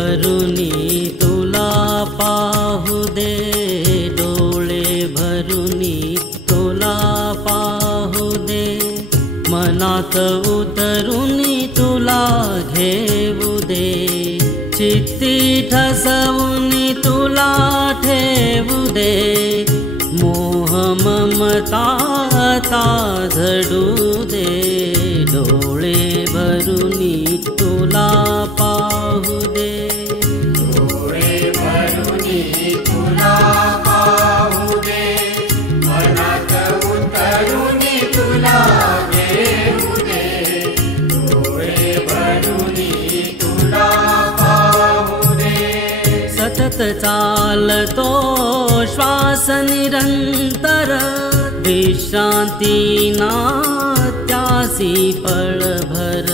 भरुनी तुला पाहू दे, डोळे भरुनी तुला पाहू दे, मनात उतरुनी तुला घेऊ दे, चित्ती ठसवुनी तुला ठेवू दे, मोह ममता झडू दे, डोळे भरुनी तुला पाहू दे, डोळे भरुनी तुला पाहू दे, मनात उतरुनी तुला घेऊ दे, डोळे भरुनी तुला पाहू दे. सतत चालतो श्वास निरंतर, विश्रांती नात्यासी पळभर,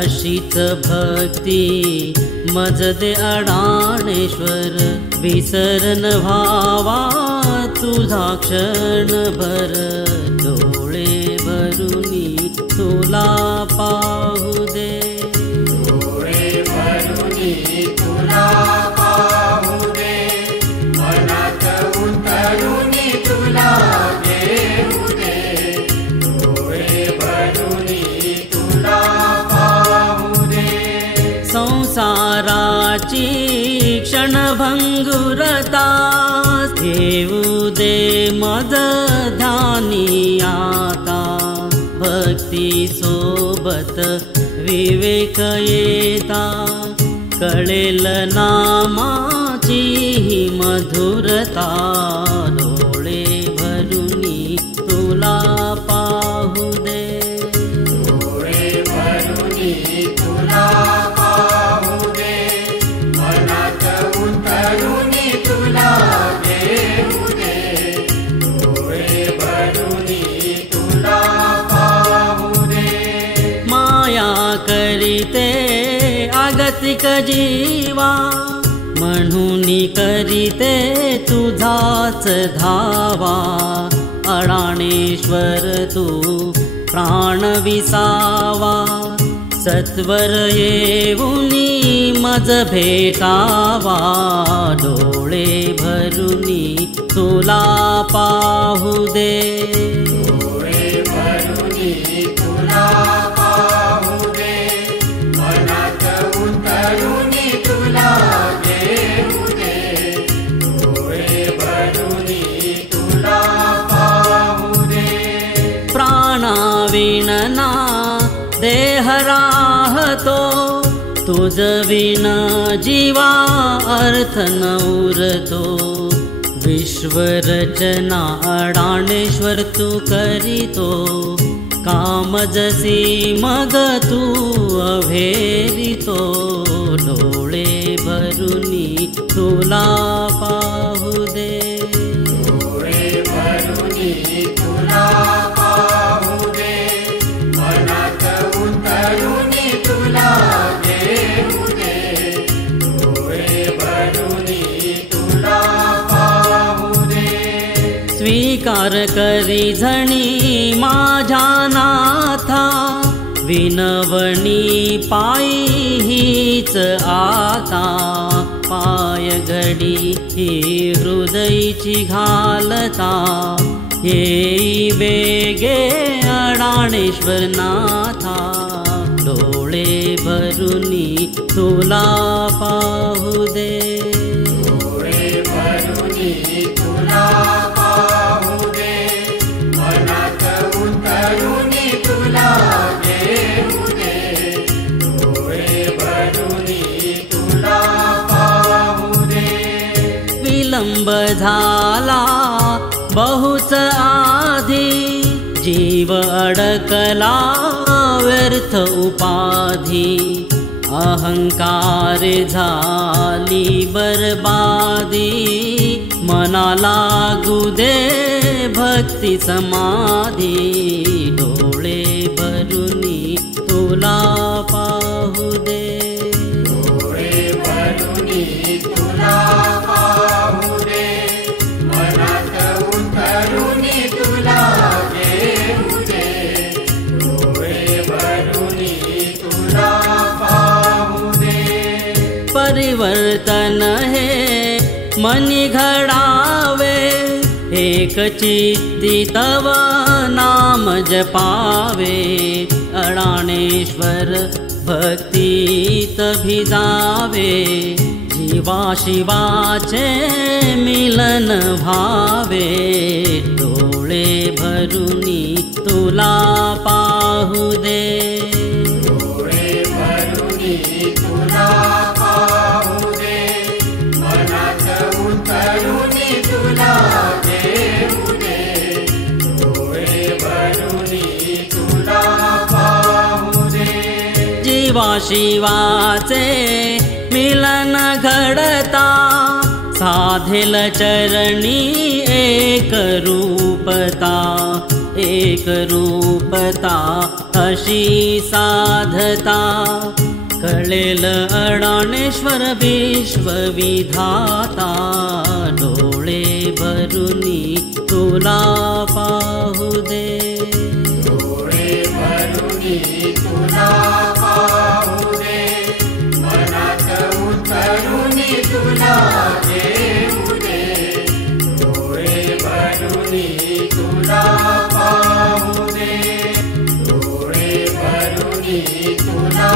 अशीच भक्ती मज दे अडाणेश्वर, विसरन व्हावा तुझा क्षणभर, डोळे भरुनी तुला पाहू दे, डोळे भरुनी तुला पाहू दे, मनात उतरुनी तुला घेऊ दे, डोळे भरुनी तुला पाहू दे. संसाराची क्षणभंगुरता घेऊ दे मज ध्यानी आता, भक्ती सोबत विवेक येता, कळेल नामाची मधुरता, डोळे भरुनी तुला पाहू दे, डोळे भरुनी तुला पाहू दे, मनात उतरुनी तुला घेऊ दे, डोळे भरुनी तुला पाहू दे. माया करीते आगतिक जीवा, म्हणून करीते तुझाच धावा, अडाणेश्वर तू प्राण विसावा, सत्वर येऊनी मज भेटावा, डोळे भरुनी तुला पाहू दे, डोळे भरुनी तुला पाहू दे, मनात उतरुनी तुला घेऊ दे, डोळे भरुनी तुला पाहू दे. प्राणाविना देह राहतो, तुझ विन जीवा अर्थ न उरतो, विश्वरचना अडाणेश्वर तू करीतो, काम जसी मग तू अभेरितो, डोळे भरुनी तुला पाहू दे, डोळे भरुनी तुला पाहू दे, मनात उतरुनी तुला घेऊ दे, डोळे भरुनी तुला पाहू दे. स्वीकार करी झणी माझ्या नाथा, विनवणी पायी हीच आता, पाय घडी ही हृदयची घालता, येई वेगे अडाणेश्वर नाथा, डोळे भरुनी तुला पाहू दे, डोळे भरुनी तुला पाहू दे, मनात उतरुनी तुला घेऊ दे, डोळे भरुनी तुला पाहू दे. विलंब झाला बहुच आधी, जीव अडकला व्यर्थ उपाधी, अहंकार झाली बरबादी, मना लागू दे भक्ती समाधी, डोळे भरुनी तुला पाहू दे, डोळे भरुनी तुला पाहू दे, मनात उतरुनी तुला घेऊ दे, डोळे भरुनी तुला पाहू दे. मनी घडावे एक चित्ती तव नाम जपावे अडाणेश्वर भक्तीत भिजावे जीवा शिवाचे मिलन भावे डोळे भरुनी तुला पाहू दे डोळे भरुनी तुला पाहू दे मनात उतरुनी तुला देऊ दे डोळे भरुनी तुला पाहू दे जीवा शिवाचे मिलन घडता साधेल चरणी एक रूपता अशी साधता कळेल अडाणेश्वर विश्वविधाता डोळे भरुनी तुला पाहू दे डोळे भरुनी तुला पाहू दे मनात उतरुनी तुला देऊ दे डोळे भरुनी तुला पाहू दे डोळे भरुनी तुला